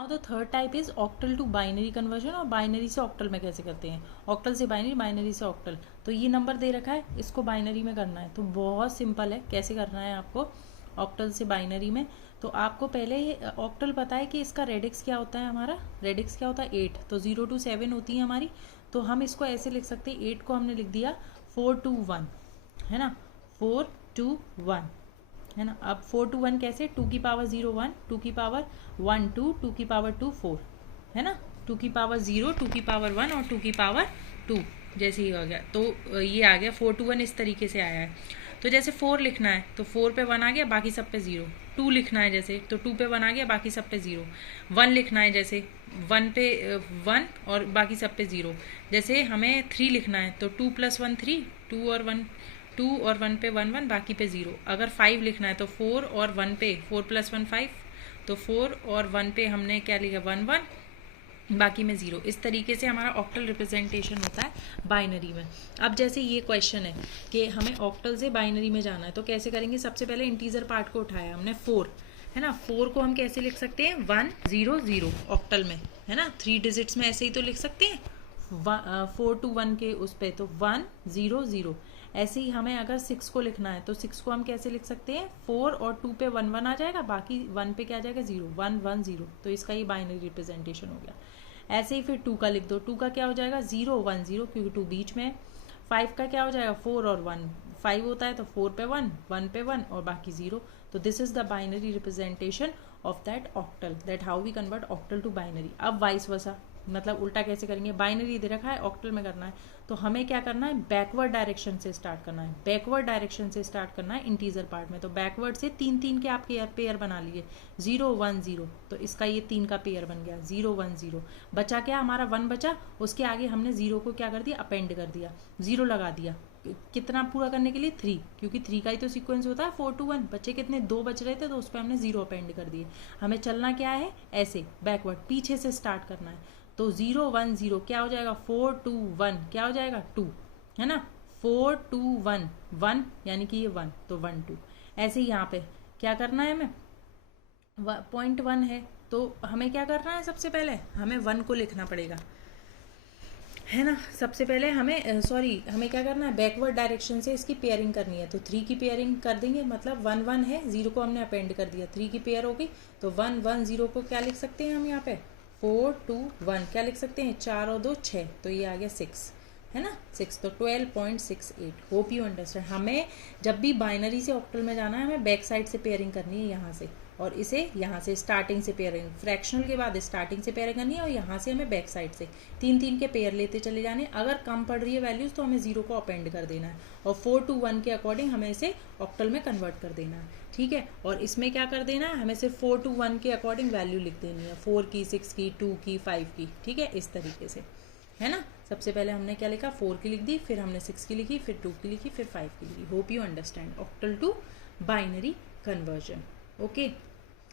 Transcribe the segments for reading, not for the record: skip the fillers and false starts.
Now the third type is octal to binary conversion, और binary से octal में कैसे करते हैं, ऑक्टल से बाइनरी, बाइनरी से ऑक्टल। तो ये नंबर दे रखा है, इसको बाइनरी में करना है, तो बहुत सिंपल है कैसे करना है आपको ऑक्टल से बाइनरी में। तो आपको पहले ऑक्टल पता है कि इसका रेडिक्स क्या होता है, हमारा रेडिक्स क्या होता है 8, तो 0 to 7 होती है हमारी। तो हम इसको ऐसे लिख सकते हैं, 8 को हमने लिख दिया 4 to 1, है ना, 4 to 1, है ना। अब 4 to 1 कैसे, 2 की पावर 0 1, 2 की पावर 1 2, 2 की पावर 2 4, है ना, 2 की पावर 0, 2 की पावर 1 और 2 की पावर 2, जैसे ही हो गया। तो ये आ गया 4 to 1, इस तरीके से आया है। तो जैसे 4 लिखना है तो 4 पे 1 आ गया, बाकी सब पे 0। 2 लिखना है जैसे, तो 2 पे 1 आ गया, बाकी सब पे 0। 1 लिखना है जैसे, 1 पे 1 और बाकी सब पे 0। जैसे हमें 3 लिखना है तो 2 + 1 3, 2 और 1 2 और 1 पे 1 1, बाकी पे 0। अगर 5 लिखना है तो 4 और 1 पे 4 + 1 5, तो 4 और 1 पे हमने क्या लिखा 1 1, बाकी में 0। इस तरीके से हमारा ऑक्टल रिप्रेजेंटेशन होता है बाइनरी में। अब जैसे ये क्वेश्चन है कि हमें ऑक्टल से बाइनरी में जाना है, तो कैसे करेंगे। सबसे पहले इंटीजर पार्ट को उठाया हमने 4, है ना। 4 को हम कैसे लिख सकते हैं 1 0 0 ऑक्टल में, है ना, 3 डिजिट्स में ऐसे ही तो लिख सकते हैं 4 to 1 के उस पे, तो 1 0 0। ऐसे ही हमें अगर 6 को लिखना है तो 6 को हम कैसे लिख सकते हैं, 4 और 2 पे 1 1 आ जाएगा, बाकी 1 पे क्या आ जाएगा 0 1 1 0। तो इसका ये बाइनरी रिप्रेजेंटेशन हो गया। ऐसे ही फिर 2 का लिख दो, 2 का क्या हो जाएगा 0 1 0, क्योंकि 2 बीच में है। 5 का क्या हो जाएगा 4 और 1, 5 होता है तो 4 पे 1 1 पे 1 और बाकी 0। तो this is the binary representation of that octal, that how we convert octal to binary. अब वाइस वर्सा, मतलब उल्टा कैसे करेंगे। बाइनरी दे रखा है, ऑक्टल में करना है, तो हमें क्या करना है, बैकवर्ड डायरेक्शन से स्टार्ट करना है। बैकवर्ड डायरेक्शन से स्टार्ट करना है इंटीजर पार्ट में। तो बैकवर्ड से 3 3 के आप पेयर बना लिए, 0 1 0, तो इसका ये 3 का पेयर बन गया 0 1 0। बचा क्या हमारा 1 बचा, उसके आगे हमने 0 को क्या कर दिया, अपेंड कर दिया, 0 लगा दिया। कितना पूरा करने के लिए 3, क्योंकि 3 का ही तो सीक्वेंस होता है 4 to 1। बच्चे कितने 2 बच रहे थे, तो उस पर हमने 0 अपेंड कर दिए। हमें चलना क्या है, ऐसे बैकवर्ड, पीछे से स्टार्ट करना है। तो 0 1 0 क्या हो जाएगा 4 2 1, क्या हो जाएगा 2, है ना, 4 2 1 1, यानी कि ये 1, तो 1 2। ऐसे ही यहाँ पे क्या करना है, हमें 0.1 है, तो हमें क्या करना है, सबसे पहले हमें 1 को लिखना पड़ेगा, है ना। सबसे पहले हमें हमें क्या करना है, बैकवर्ड डायरेक्शन से इसकी पेयरिंग करनी है। तो 3 की पेयरिंग कर देंगे, मतलब 1 1 है, 0 को हमने अपेंड कर दिया, 3 की पेयर हो गई। तो 1 1 0 को क्या लिख सकते हैं हम यहाँ पे 4 2 1, क्या लिख सकते हैं 4 और 2 6, तो ये आ गया 6, है ना 6, तो 12.68। Hope you understand. हमें जब भी बाइनरी से ऑक्टल में जाना है, हमें बैक साइड से पेयरिंग करनी है यहाँ से, और इसे यहाँ से स्टार्टिंग से पेयरिंग, फ्रैक्शनल के बाद स्टार्टिंग से पेयरिंग करनी है, और यहाँ से हमें बैक साइड से 3 3 के पेयर लेते चले जाने। अगर कम पड़ रही है वैल्यूज तो हमें 0 को अपेंड कर देना है, और 4 to 1 के अकॉर्डिंग हमें इसे ऑक्टल में कन्वर्ट कर देना है, ठीक है। और इसमें क्या कर देना है, हमें सिर्फ 4 to 1 के अकॉर्डिंग वैल्यू लिख देनी है, 4 की 6 की 2 की 5 की, ठीक है, इस तरीके से, है ना। सबसे पहले हमने क्या लिखा 4 की लिख दी, फिर हमने 6 की लिखी, फिर 2 की लिखी, फिर 5 की लिखी। Hope you understand octal to binary conversion. Okay,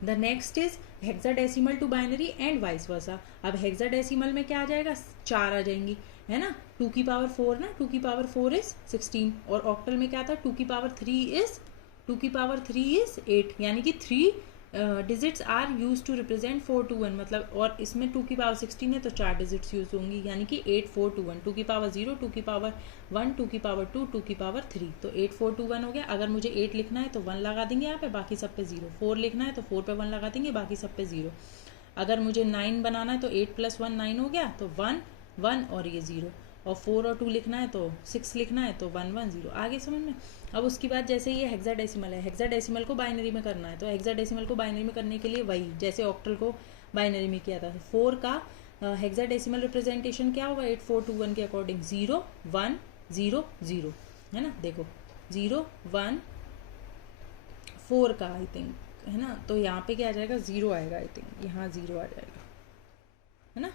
the next is hexadecimal to binary and vice versa. अब हेक्साडेसिमल में क्या आ जाएगा, 4 आ जाएंगी, है ना। 2 की पावर 4 ना, 2 की पावर 4 इज 16, और ऑक्टल में क्या था 2 की पावर 3 इज 8, यानी कि 3 digits are use to represent 4 to 1, मतलब, और इसमें 2 की पावर 16 है तो 4 डिजिट्स यूज होंगी, यानी कि 8 4 to 1, 2 की पावर 0, 2 की पावर 1, 2 की पावर 2, 2 की पावर 3, तो 8 4 to 1 हो गया। अगर मुझे 8 लिखना है तो 1 लगा देंगे यहाँ पे, बाकी सब पे 0। 4 लिखना है तो 4 पे 1 लगा देंगे, बाकी सब पे 0। अगर मुझे 9 बनाना है तो 8 + 1 9 हो गया, तो 1 1 और ये 0। और 4 और 2 लिखना है तो 6 लिखना है तो 1 1 0। आगे समझ में। अब उसके बाद जैसे ये हेक्साडेसिमल है, हेक्साडेसिमल को बाइनरी में करना है, तो हेक्साडेसिमल को बाइनरी में करने के लिए वही जैसे ऑक्टल को बाइनरी में किया था। 4 का हेक्साडेसिमल रिप्रेजेंटेशन क्या होगा 8 4 to 1 के अकॉर्डिंग 0 1 0 0, है ना। देखो 0 1 4 का आई थिंक, है ना, तो यहाँ पे क्या आ जाएगा 0 आएगा, आई थिंक यहाँ 0 आ जाएगा, है ना।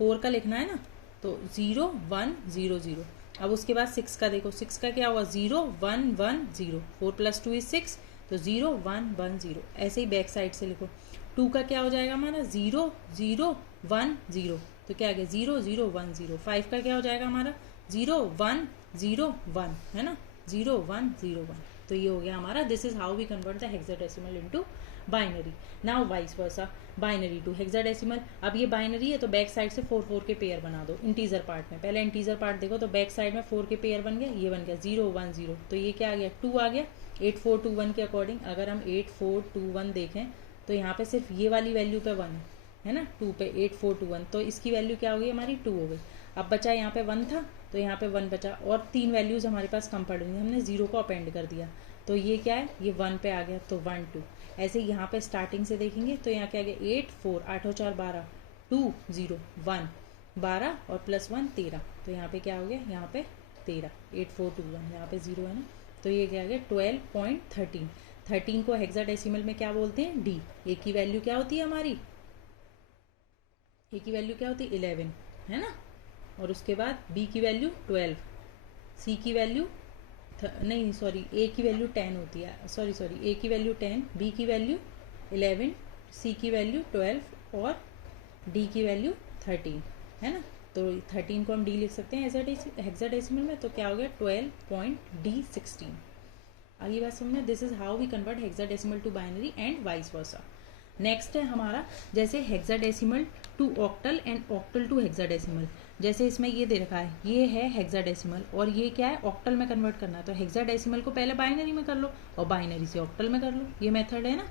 4 का लिखना है ना, तो 0 1 0 0। अब उसके बाद 6 का देखो, 6 का क्या हुआ 0 1 1 0, 4 + 2 इज 6, तो 0 1 1 0। ऐसे ही बैक साइड से लिखो। 2 का क्या हो जाएगा हमारा 0 0 1 0, तो क्या आ गया 0 0 1 0। 5 का क्या हो जाएगा हमारा 0 1 0 1, है ना, 0 1 0 1। तो ये हो गया हमारा, this is how we convert the hexadecimal into binary. Now vice versa, binary to hexadecimal. अब ये बाइनरी है तो बैक साइड से 4 4 के पेयर बना दो इंटीजर पार्ट में। पहले इंटीजर पार्ट देखो तो बैक साइड में 4 के पेयर बन गया, ये बन गया 0 1 0, तो ये क्या आ गया 2 आ गया 8 4 2 1 के अकॉर्डिंग। अगर हम 8 4 2 1 देखें तो यहाँ पे सिर्फ ये वाली वैल्यू पे 1 है ना, 2 पे 8 4 2 1, तो इसकी वैल्यू क्या हो गई हमारी 2 हो गई। अब बचा यहाँ पे 1 था तो यहाँ पे 1 बचा, और 3 वैल्यूज़ हमारे पास कम पड़ गई, हमने 0 को अपेंड कर दिया, तो ये क्या है ये 1 पे आ गया, तो 1 2। ऐसे ही यहाँ पे स्टार्टिंग से देखेंगे तो यहाँ क्या आ गया 8 4 8 और 4 12 2 0 1 12 और प्लस 1 13, तो यहाँ पे क्या हो गया यहाँ पे 13 8 4 2 1, यहाँ पे 0 है ना, तो ये क्या आ गया 12.13। 13 को हेक्साडेसिमल में क्या बोलते हैं डी। ए की वैल्यू क्या होती है हमारी, ए की वैल्यू क्या होती है 11 है ना, और उसके बाद बी की वैल्यू 12, सी की वैल्यू नहीं सॉरी ए की वैल्यू 10 होती है, सॉरी ए की वैल्यू 10, बी की वैल्यू 11, सी की वैल्यू 12 और डी की वैल्यू 13 है ना। तो 13 को हम डी लिख सकते हैं हेक्साडेसिमल में, तो क्या हो गया 12.D16। आगे बात समझना, this is how we convert hexadecimal to binary and vice versa. Next है हमारा जैसे hexadecimal to octal and octal to hexadecimal. जैसे इसमें ये दे रखा है ये है हेक्साडेसिमल और ये क्या है ऑक्टल में कन्वर्ट करना है, तो हेक्साडेसिमल को पहले बाइनरी में कर लो और बाइनरी से ऑक्टल में कर लो, ये मेथड है ना।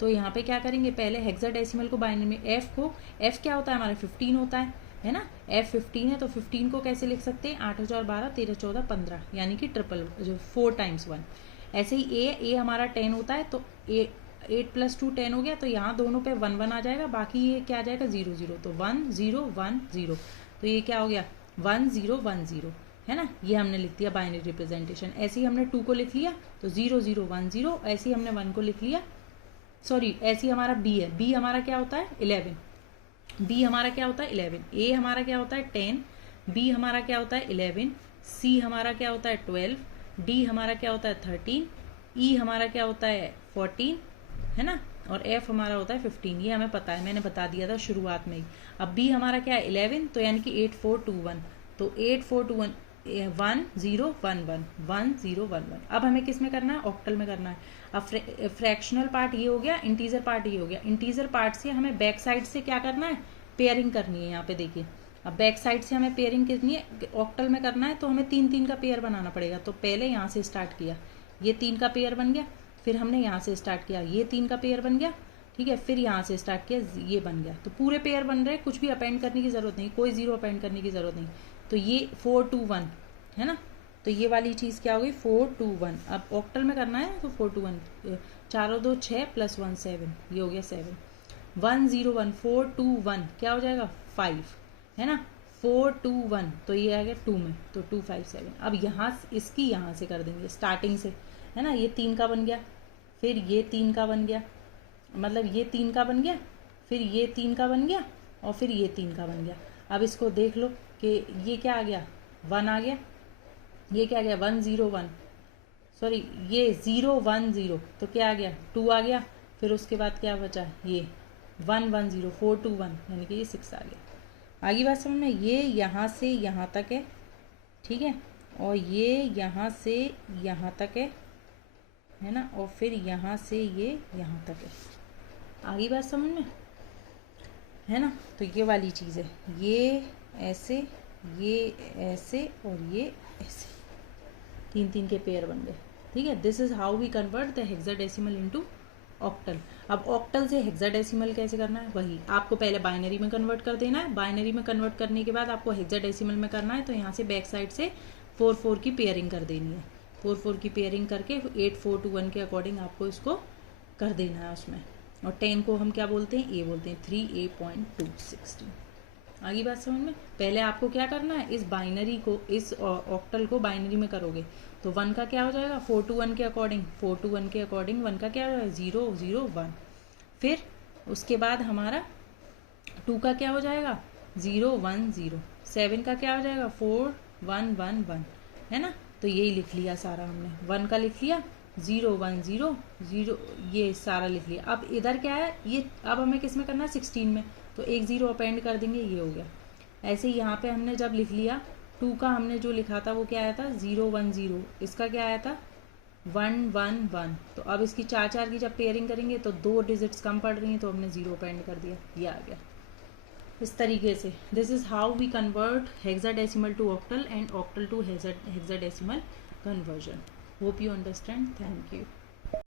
तो यहाँ पे क्या करेंगे पहले हेक्साडेसिमल को बाइनरी में, एफ को, एफ क्या होता है हमारा 15 होता है ना, एफ 15 है तो 15 को कैसे लिख सकते हैं 8 4 12 13 14 15, यानी कि ट्रिपल जो 4 टाइम्स 1। ऐसे ही ए हमारा 10 होता है तो 8 + 2 10 हो गया, तो यहाँ दोनों पे 1 1 आ जाएगा, बाकी ये क्या आ जाएगा 0 0, तो 1 0 1 0, तो ये क्या हो गया 1 0 1 0 है ना, ये हमने लिख दिया बाइनरी रिप्रेजेंटेशन। ऐसे ही हमने 2 को लिख लिया तो 0 0 1 0, ऐसे ही हमने 1 को लिख लिया, सॉरी ऐसे ही हमारा बी है, बी हमारा क्या होता है 11, बी हमारा क्या होता है 11, ए हमारा क्या होता है 10, बी हमारा क्या होता है 11, सी हमारा क्या होता है 12, डी हमारा क्या होता है 13, ई हमारा क्या होता है 14 है ना, और एफ हमारा होता है 15, ये हमें पता है, मैंने बता दिया था शुरुआत में ही। अब बी हमारा क्या है 11, तो यानी कि 8 4 2 1, तो 8 4 2 1 1 0 1 1 1 0 1 1। अब हमें किस में करना है ऑक्टल में करना है। अब फ्रैक्शनल पार्ट ये हो गया, इंटीजर पार्ट ये हो गया, इंटीजर पार्ट से हमें बैक साइड से क्या करना है पेयरिंग करनी है। यहाँ पे देखिए अब बैक साइड से हमें पेयरिंग कितनी है ऑक्टल में करना है, तो हमें 3 3 का पेयर बनाना पड़ेगा। तो पहले यहाँ से स्टार्ट किया, ये 3 का पेयर बन गया, फिर हमने यहाँ से स्टार्ट किया, ये 3 का पेयर बन गया, ठीक है, फिर यहाँ से स्टार्ट किया, ये बन गया, तो पूरे पेयर बन रहे, कुछ भी अपेंड करने की जरूरत नहीं, कोई जीरो अपेंड करने की जरूरत नहीं। तो ये 4 2 1 है ना, तो ये वाली चीज़ क्या हो गई 4 2 1। अब ऑक्टल में करना है तो 4 2 1 4 और 2 6 + 1 7, ये हो गया 7 1 0 1 4 2 1 क्या हो जाएगा 5 है ना, 4 2 1, तो ये आ गया 2 में, तो 2 5 7। अब यहाँ इसकी यहाँ से कर देंगे स्टार्टिंग से है ना, ये 3 का बन गया, फिर ये 3 का बन गया, मतलब ये 3 का बन गया, फिर ये 3 का बन गया, और फिर ये 3 का बन गया। अब इसको देख लो कि ये क्या आ गया 1 आ गया, ये क्या आ गया 1 0 1, सॉरी ये 0 1 0, तो क्या आ गया 2 आ गया, फिर उसके बाद क्या बचा ये 1 1 0 4 2 1, यानी कि ये 6 आ गया। आगे बात समझ में, ये यहाँ से यहाँ तक है, ठीक है, और ये यहाँ से यहाँ तक है ना, और फिर यहाँ से ये यहाँ तक है। आगे बात समझ में है ना, तो ये वाली चीज़ है, ये ऐसे और ये ऐसे 3 3 के पेयर बन गए, ठीक है। This is how we convert the hexadecimal into octal. अब ऑक्टल से हेक्साडेसिमल कैसे करना है, वही आपको पहले बाइनरी में कन्वर्ट कर देना है, बाइनरी में कन्वर्ट करने के बाद आपको हेक्साडेसिमल में करना है, तो यहाँ से बैक साइड से 4 4 की पेयरिंग कर देनी है, 4 4 की पेयरिंग करके 8 4 2 1 के अकॉर्डिंग आपको इसको कर देना है उसमें। और 10 को हम क्या बोलते हैं ए बोलते हैं, 3A.216। आगे बात समझ में, पहले आपको क्या करना है इस बाइनरी को, इस ऑक्टल को बाइनरी में करोगे तो 1 का क्या हो जाएगा 4 2 1 के अकॉर्डिंग, 4 2 1 के अकॉर्डिंग 1 का क्या हो जाएगा 0 0 1, फिर उसके बाद हमारा 2 का क्या हो जाएगा 0 1 0, 7 का क्या हो जाएगा 4 1 1 1 है ना, तो यही लिख लिया सारा हमने, 1 का लिख लिया 0 1 0 0, ये सारा लिख लिया। अब इधर क्या है ये, अब हमें किस में करना है 16 में, तो एक 0 अपेंड कर देंगे, ये हो गया। ऐसे ही यहाँ पे हमने जब लिख लिया 2 का हमने जो लिखा था वो क्या आया था 0 1 0, इसका क्या आया था 111। तो अब इसकी 4 की जब पेयरिंग करेंगे तो 2 डिजिट्स कम पड़ रही हैं, तो हमने 0 पे एंड कर दिया, ये आ गया। इस तरीके से this is how we convert hexadecimal to octal and octal to hexadecimal conversion. Hope you understand. Thank you.